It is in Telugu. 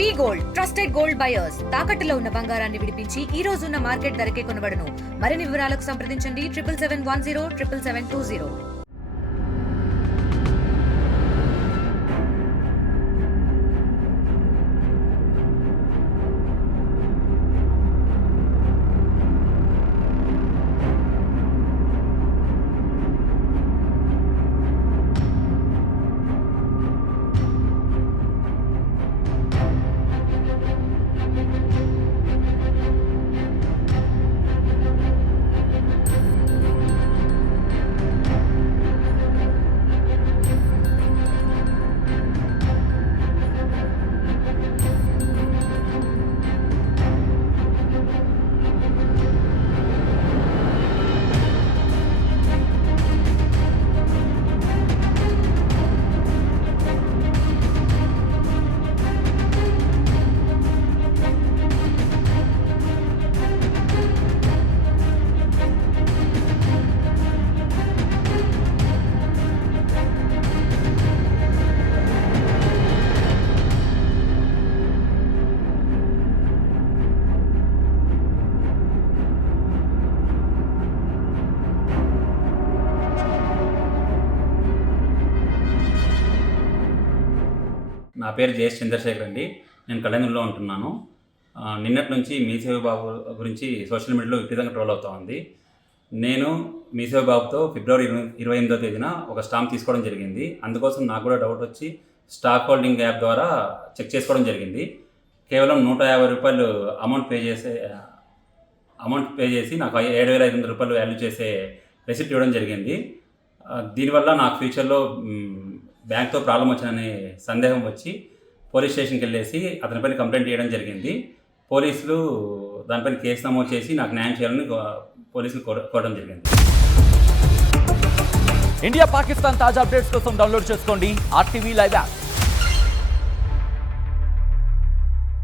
వి గోల్డ్ ట్రస్టెడ్ గోల్డ్ బయర్స్ తాకట్టులో ఉన్న బంగారాన్ని విడిపించి ఈ రోజు ఉన్న మార్కెట్ ధరకే కొనబడును. మరిన్ని వివరాలకు సంప్రదించండి 7771 77720. నా పేరు జేఎస్ చంద్రశేఖర్ అండి. నేను కళ్యాణంలో ఉంటున్నాను. నిన్నటి నుంచి మీసేవ బాబు గురించి సోషల్ మీడియాలో విపరీతంగా ట్రోల్ అవుతూ ఉంది. నేను మీసేవ బాబుతో ఫిబ్రవరి 28వ తేదీన ఒక స్టాంప్ తీసుకోవడం జరిగింది. అందుకోసం నాకు కూడా డౌట్ వచ్చి స్టాక్ హోల్డింగ్ యాప్ ద్వారా చెక్ చేసుకోవడం జరిగింది. కేవలం 150 రూపాయలు అమౌంట్ పే చేసి నాకు 7,500 రూపాయలు వాల్యూ చేసే రెసిప్ట్ ఇవ్వడం జరిగింది. దీనివల్ల నాకు ఫ్యూచర్లో బ్యాంక్తో ప్రాబ్లం వచ్చిననే సందేహం వచ్చి పోలీస్ స్టేషన్కి వెళ్ళేసి అతనిపైన కంప్లైంట్ చేయడం జరిగింది. పోలీసులు దానిపైన కేసు నమోదు చేసి నాకు న్యాయం చేయాలని పోలీసులు కోరడం జరిగింది. ఇండియా పాకిస్తాన్ తాజా అప్డేట్స్ కోసం డౌన్లోడ్ చేసుకోండి RTV లైవ్ యాప్.